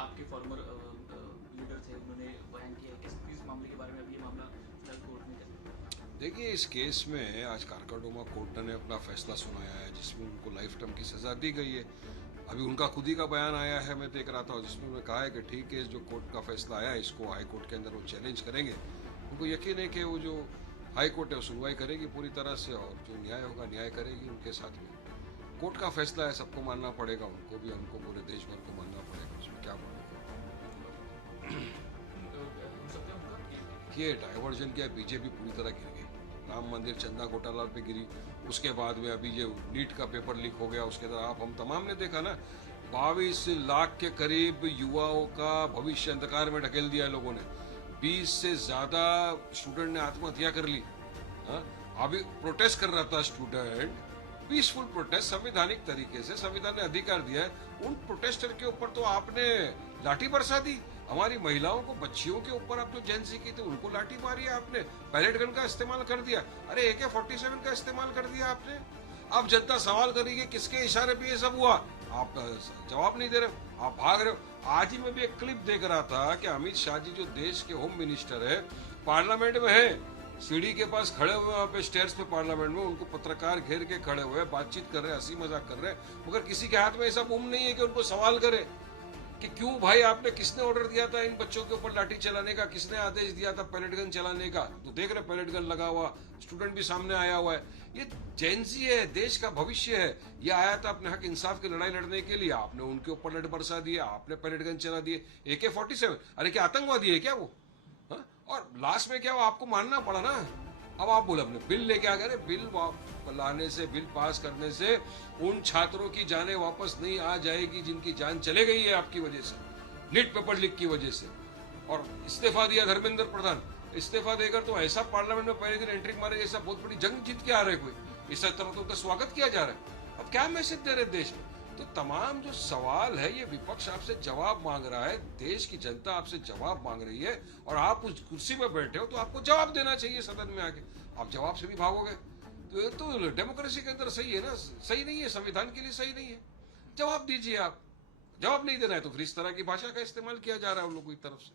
आपके farmer leader थे, उन्होंने बयान किया है कि इस मामले के बारे में अभी ये मामला फिलहाल कोर्ट में है। देखिए, इस केस में आज कारकाडोमा कोर्ट ने अपना फैसला सुनाया है जिसमें उनको लाइफ टाइम की सज़ा दी गई है। अभी उनका खुद ही का बयान आया है, मैं देख रहा था, जिसमें उन्होंने कहा है कि ठीक है, जो कोर्ट का फैसला आया है इसको हाई कोर्ट के अंदर वो चैलेंज करेंगे। उनको यकीन है कि वो जो हाई कोर्ट है वो सुनवाई करेगी पूरी तरह से, और जो न्याय होगा न्याय करेगी उनके साथ में। कोर्ट का फैसला है, सबको मानना पड़ेगा, उनको भी, हमको, पूरे देश भर को मानना पड़ेगा, उसमें क्या बोलेगा। हो सकता है उनका ये डाइवर्जन किया, बीजेपी पूरी तरह गिर गई। राम मंदिर चंदा घोटाला पे गिरी, उसके बाद में अभी ये नीट का पेपर लीक हो गया, उसके अंदर आप हम तमाम ने देखा ना, 22 लाख के करीब युवाओं का भविष्य अंधकार में ढकेल दिया है लोगों ने। 20 से ज्यादा स्टूडेंट ने आत्महत्या कर ली। हाँ? अभी प्रोटेस्ट कर रहा था स्टूडेंट, पीसफुल प्रोटेस्ट, संवैधानिक तरीके से, संविधान ने अधिकार दिया है। उन प्रोटेस्टर के ऊपर तो आपने लाठी बरसा दी। हमारी महिलाओं को, बच्चियों के ऊपर आप जो जेंसी की थी उनको लाठी मारी है आपने, पैलेट गन का इस्तेमाल कर दिया, अरे AK-47 का इस्तेमाल कर दिया आपने। अब जनता सवाल करेगी किसके इशारे पे ये सब हुआ, आप जवाब नहीं दे रहे हो, आप भाग रहे हो। आज ही मैं भी एक क्लिप देख रहा था कि अमित शाह जी जो देश के होम मिनिस्टर है, पार्लियामेंट में है, सीढ़ी के पास खड़े हुए, वहां पे स्टेयर्स पे पार्लियामेंट में, उनको पत्रकार घेर के खड़े हुए, बातचीत कर रहे, हंसी मजाक कर रहे, मगर किसी के हाथ में ऐसा मुंह नहीं है कि उनको सवाल करे कि क्यों भाई, आपने, किसने ऑर्डर दिया था इन बच्चों के ऊपर लाठी चलाने का, किसने आदेश दिया था पैलेट गन चलाने का। तो देख रहे पैलेट गन लगा हुआ, स्टूडेंट भी सामने आया हुआ है। ये जेंजी है, देश का भविष्य है। ये आया था अपने हक इंसाफ की लड़ाई लड़ने के लिए, आपने उनके ऊपर लठ बरसा दिया, आपने पैलेट गन चला दिए, AK-47, अरे क्या आतंकवादी है क्या वो? हा? और लास्ट में क्या वो आपको मानना पड़ा ना। अब आप बोले अपने बिल लेके आ गए, बिल लाने से, बिल पास करने से उन छात्रों की जानें वापस नहीं आ जाएगी जिनकी जान चले गई है आपकी वजह से, नीट पेपर लीक की वजह से। और इस्तीफा दिया धर्मेंद्र प्रधान, इस्तीफा देकर तो ऐसा पार्लियामेंट में पहले दिन एंट्री मारे जैसा बहुत बड़ी जंग जीत के आ रहे कोई, इस तरह तो उनका स्वागत किया जा रहा है। अब क्या मैसेज दे रहे देश में? तो तमाम जो सवाल है, ये विपक्ष आपसे जवाब मांग रहा है, देश की जनता आपसे जवाब मांग रही है, और आप उस कुर्सी में बैठे हो तो आपको जवाब देना चाहिए सदन में आके। आप जवाब से भी भागोगे तो ये तो डेमोक्रेसी के अंदर सही है ना? सही नहीं है, संविधान के लिए सही नहीं है। जवाब दीजिए आप। जवाब नहीं देना है तो फिर इस तरह की भाषा का इस्तेमाल किया जा रहा है उन लोगों की तरफ से।